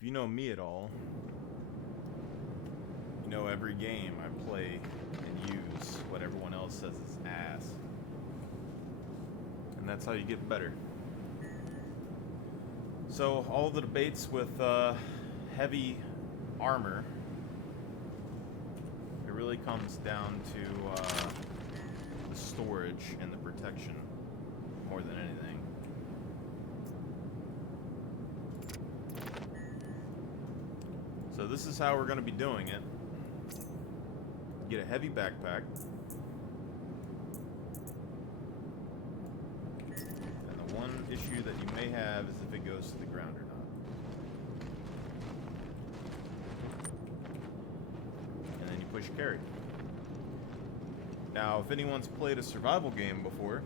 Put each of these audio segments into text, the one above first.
If you know me at all, you know every game I play and use what everyone else says is ass. And that's how you get better. So, all the debates with heavy armor, it really comes down to the storage and the protection more than anything. So this is how we're going to be doing it. Get a heavy backpack. And the one issue that you may have is if it goes to the ground or not. And then you push carry. Now, if anyone's played a survival game before,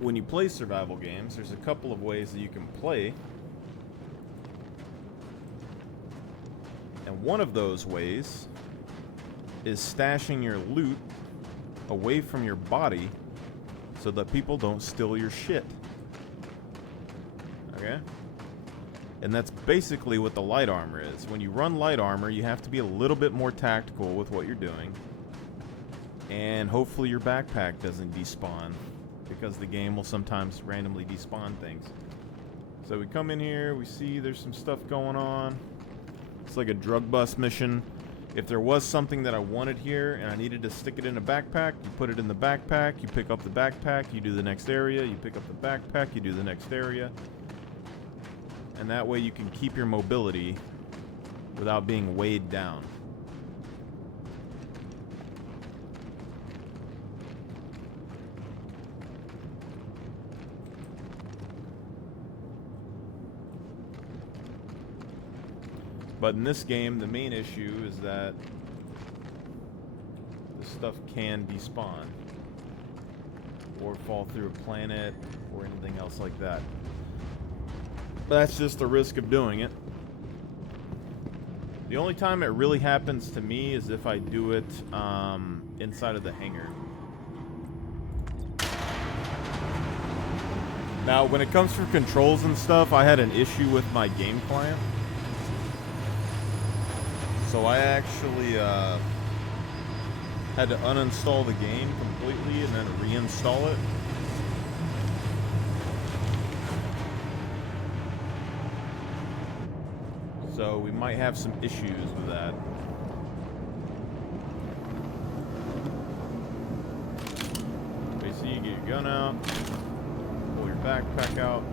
when you play survival games, there's a couple of ways that you can play. And one of those ways is stashing your loot away from your body so that people don't steal your shit. Okay? And that's basically what the light armor is. When you run light armor, you have to be a little bit more tactical with what you're doing. And hopefully your backpack doesn't despawn, because the game will sometimes randomly despawn things. So we come in here, we see there's some stuff going on. It's like a drug bust mission. If there was something that I wanted here and I needed to stick it in a backpack, you put it in the backpack, you pick up the backpack, you do the next area, you pick up the backpack, you do the next area. And that way you can keep your mobility without being weighed down. But in this game, the main issue is that this stuff can despawn or fall through a planet or anything else like that. But that's just the risk of doing it. The only time it really happens to me is if I do it inside of the hangar. Now, when it comes to controls and stuff, I had an issue with my game client. So I actually had to uninstall the game completely and then reinstall it. So we might have some issues with that. Basically, you get your gun out, pull your backpack out.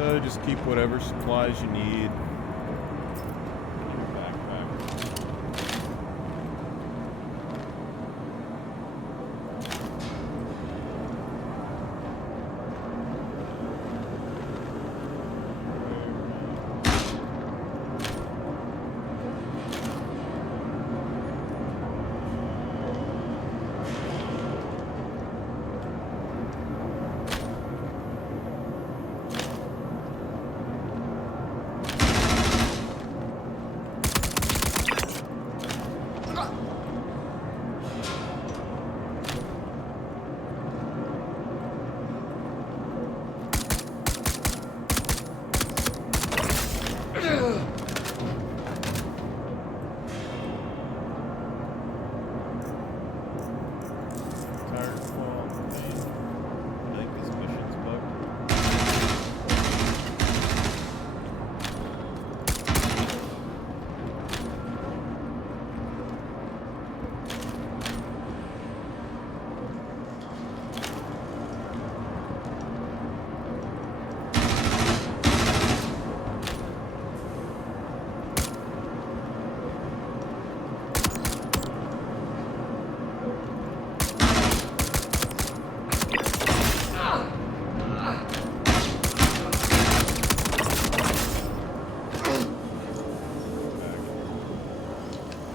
So just keep whatever supplies you need in your backpack.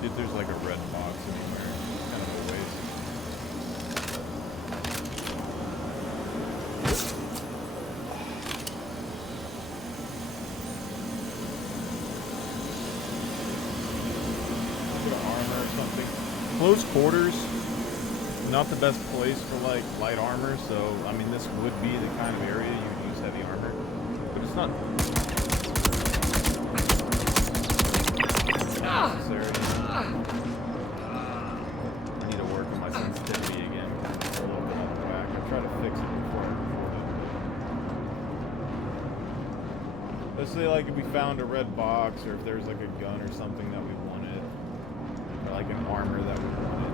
See if there's like a red box anywhere. It's kind of a waste. Get armor or something. Close quarters, not the best place for like light armor, so I mean this would be the kind of area you would use heavy armor. But it's not necessary. I need to work on my sensitivity again. It's a little bit out of whack. I try to fix it before I record it. Let's say like if we found a red box, or if there's like a gun or something that we wanted, or like an armor that we wanted.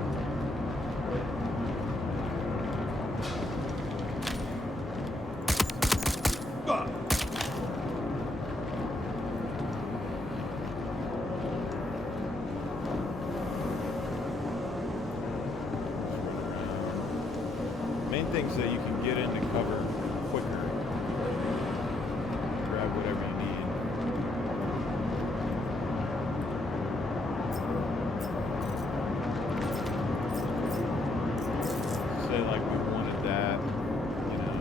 Main things that you can get into cover quicker. Grab whatever you need. Say like we wanted that, you know.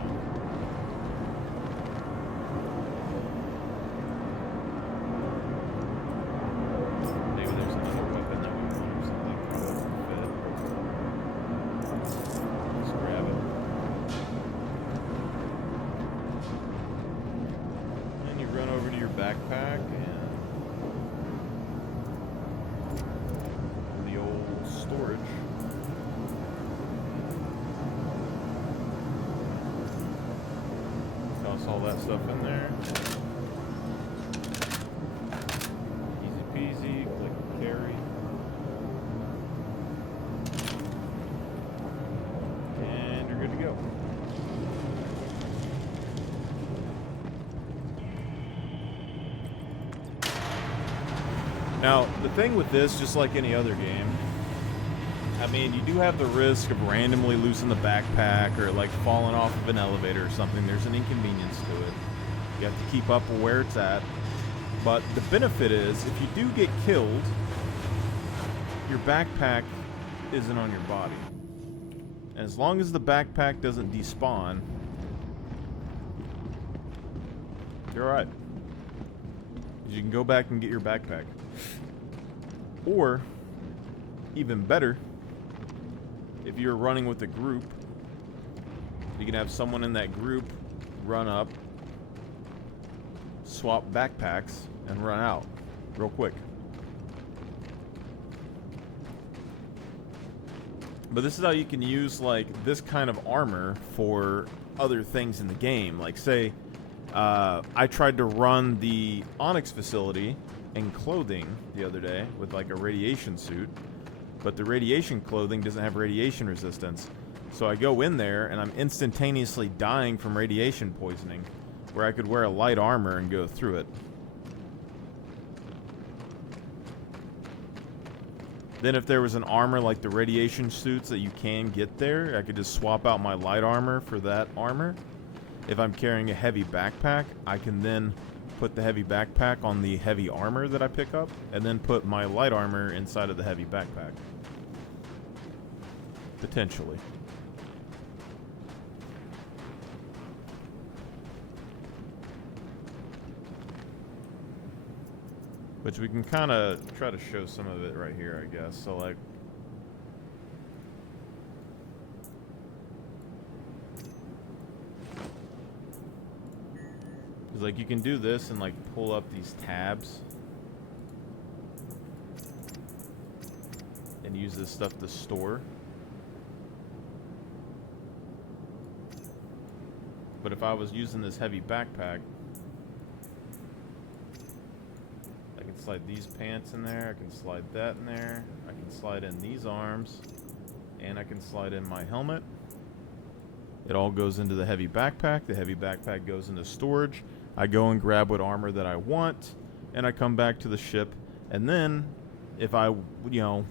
Maybe there's another weapon that we want or something that would fit. Let's grab it. And you run over to your backpack and the old storage. Toss all that stuff in there. Easy peasy, click carry. And you're good to go. Now, the thing with this, just like any other game, I mean, you do have the risk of randomly losing the backpack or like falling off of an elevator or something. There's an inconvenience to it. You have to keep up with where it's at. But the benefit is, if you do get killed, your backpack isn't on your body. And as long as the backpack doesn't despawn, you're alright. You can go back and get your backpack. Or, even better, if you're running with a group, you can have someone in that group run up, swap backpacks, and run out real quick. But this is how you can use like this kind of armor for other things in the game. Like say, I tried to run the Onyx facility in clothing the other day with like a radiation suit, but the radiation clothing doesn't have radiation resistance. So I go in there and I'm instantaneously dying from radiation poisoning. where I could wear a light armor and go through it. Then if there was an armor like the radiation suits that you can get there, I could just swap out my light armor for that armor. If I'm carrying a heavy backpack, I can then put the heavy backpack on the heavy armor that I pick up, and then put my light armor inside of the heavy backpack. Potentially. Which we can kind of try to show some of it right here, I guess. So, like, because, like, you can do this and, like, pull up these tabs and use this stuff to store. But if I was using this heavy backpack, slide these pants in there, I can slide that in there, I can slide in these arms, and I can slide in my helmet. It all goes into the heavy backpack. The heavy backpack goes into storage. I go and grab what armor that I want, and I come back to the ship. And then, if I, you know,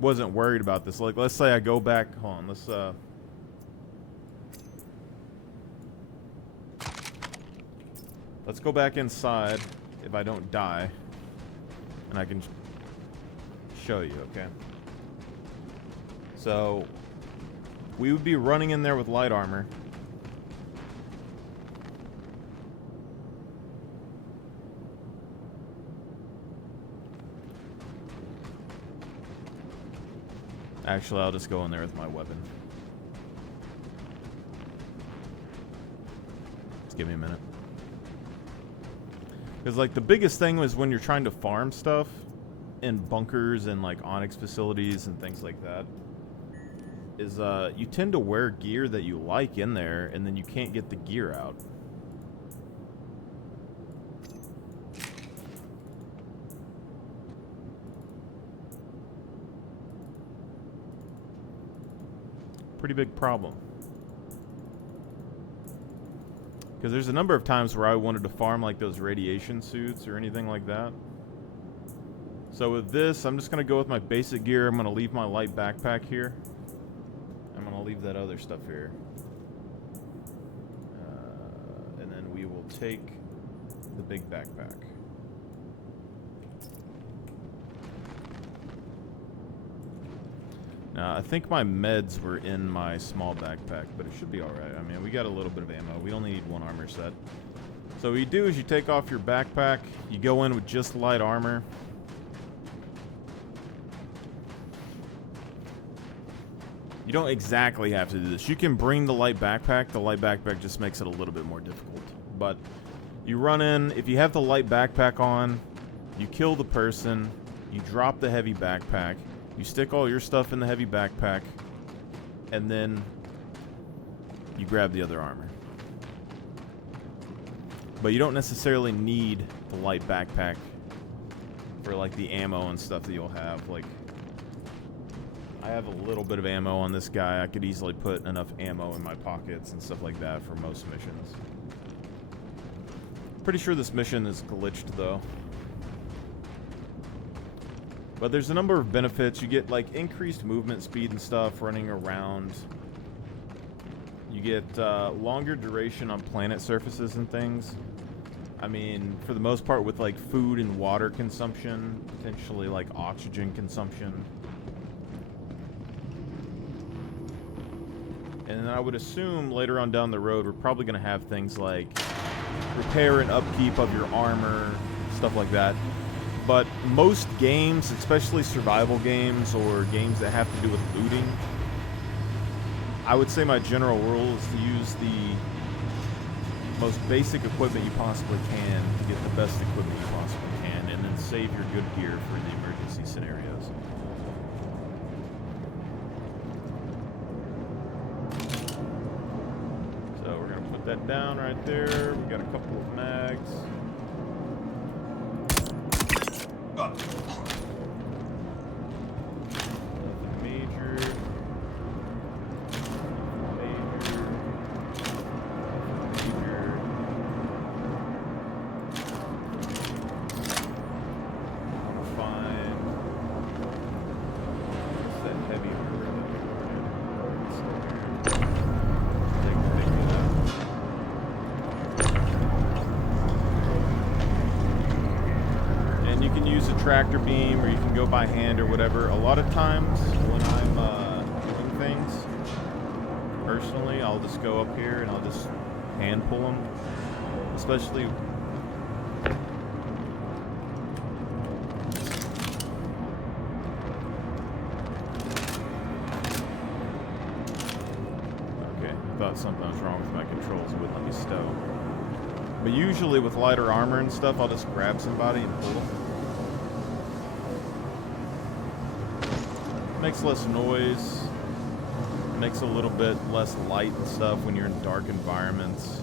wasn't worried about this, like, let's say I go back, hold on, let's go back inside if I don't die. And I can show you, okay? So, we would be running in there with light armor. Actually, I'll just go in there with my weapon. Just give me a minute. Because, like, the biggest thing was when you're trying to farm stuff in bunkers and, like, Onyx facilities and things like that, is you tend to wear gear that you like in there, and then you can't get the gear out. Pretty big problem. Because there's a number of times where I wanted to farm like those radiation suits or anything like that. So with this, I'm just going to go with my basic gear. I'm going to leave my light backpack here. I'm going to leave that other stuff here. And then we will take the big backpack. Now, I think my meds were in my small backpack, but it should be alright. I mean, we got a little bit of ammo. We only need one armor set. So what you do is you take off your backpack, you go in with just light armor. You don't exactly have to do this. You can bring the light backpack. The light backpack just makes it a little bit more difficult. But you run in, if you have the light backpack on, you kill the person, you drop the heavy backpack, you stick all your stuff in the heavy backpack, and then you grab the other armor. But you don't necessarily need the light backpack for, like, the ammo and stuff that you'll have. Like, I have a little bit of ammo on this guy. I could easily put enough ammo in my pockets and stuff like that for most missions. Pretty sure this mission is glitched, though. But there's a number of benefits. You get, like, increased movement speed and stuff running around. You get longer duration on planet surfaces and things. I mean, for the most part with, like, food and water consumption, potentially, like, oxygen consumption. And then I would assume later on down the road we're probably going to have things like repair and upkeep of your armor, stuff like that. But most games, especially survival games or games that have to do with looting, I would say my general rule is to use the most basic equipment you possibly can to get the best equipment you possibly can, and then save your good gear for the emergency scenarios. So we're going to put that down right there. We got a couple of mags. use a tractor beam, or you can go by hand or whatever. A lot of times when I'm doing things, personally, I'll just go up here and I'll just hand pull them. Especially... Okay, I thought something was wrong with my controls. It wouldn't let me stow. But usually with lighter armor and stuff, I'll just grab somebody and pull them. Makes less noise. Makes a little bit less light and stuff when you're in dark environments.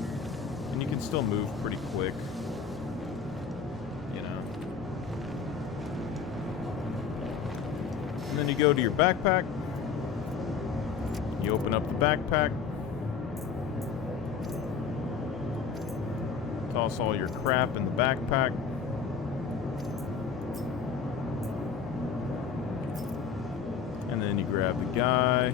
And you can still move pretty quick. You know. And then you go to your backpack. You open up the backpack. Toss all your crap in the backpack. And then you grab the guy.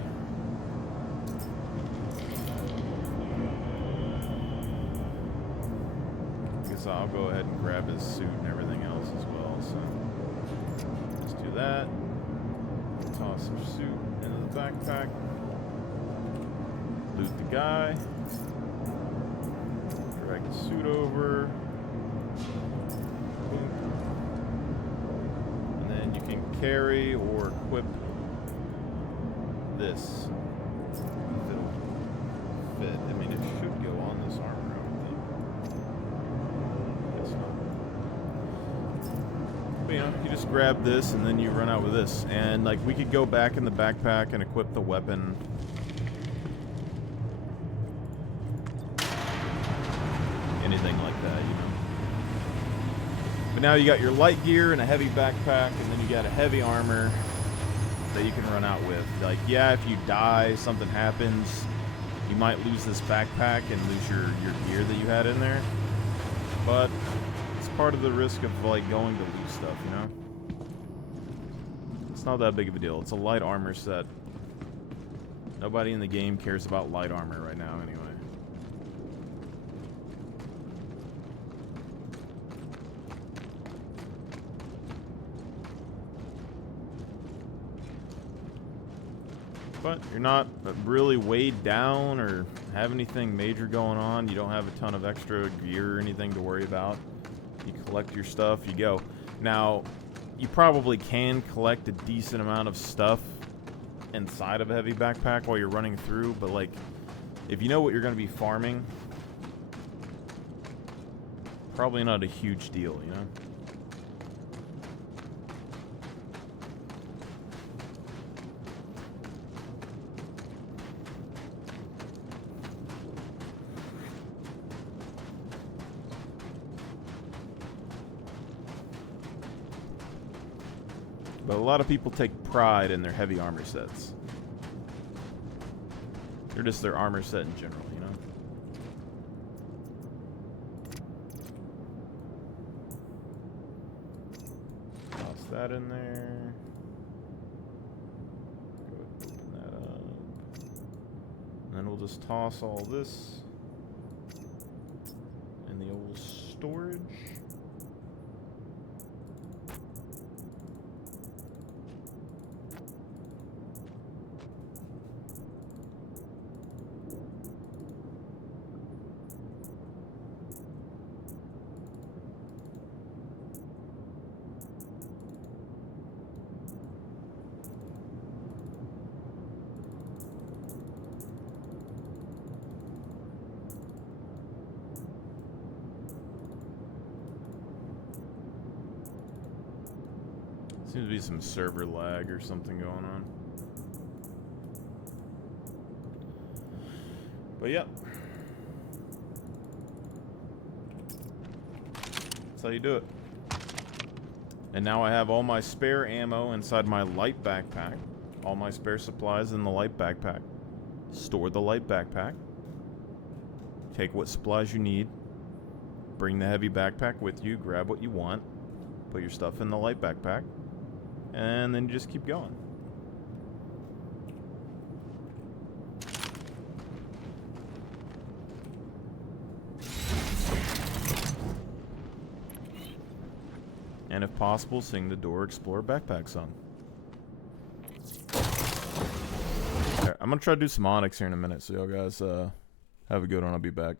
I guess I'll go ahead and grab his suit and everything else as well. So just do that. Toss your suit into the backpack. Loot the guy. Drag the suit over. Boom. And then you can carry or equip this. If it'll fit. I mean, it should go on this armor, I would think. Guess not. But you know, you just grab this and then you run out with this. And like, we could go back in the backpack and equip the weapon. Anything like that, you know. But now you got your light gear and a heavy backpack, and then you got a heavy armor that you can run out with. Like, yeah, if you die, something happens, you might lose this backpack and lose your gear that you had in there. But it's part of the risk of like going to lose stuff, you know. It's not that big of a deal. It's a light armor set. Nobody in the game cares about light armor right now, anyway. But you're not really weighed down or have anything major going on. You don't have a ton of extra gear or anything to worry about. You collect your stuff, you go. Now, you probably can collect a decent amount of stuff inside of a heavy backpack while you're running through, but like, if you know what you're going to be farming, probably not a huge deal, you know? But a lot of people take pride in their heavy armor sets. They're just their armor set in general, you know? Toss that in there. Go ahead and open that up. And then we'll just toss all this in the old storage. Seems to be some server lag or something going on. But yep. That's how you do it. And now I have all my spare ammo inside my light backpack. All my spare supplies in the light backpack. Store the light backpack. Take what supplies you need. Bring the heavy backpack with you. Grab what you want. Put your stuff in the light backpack. And then you just keep going. And if possible, sing the Dora Explorer backpack song. Right, I'm gonna try to do some Onyx here in a minute, so y'all guys have a good one. I'll be back.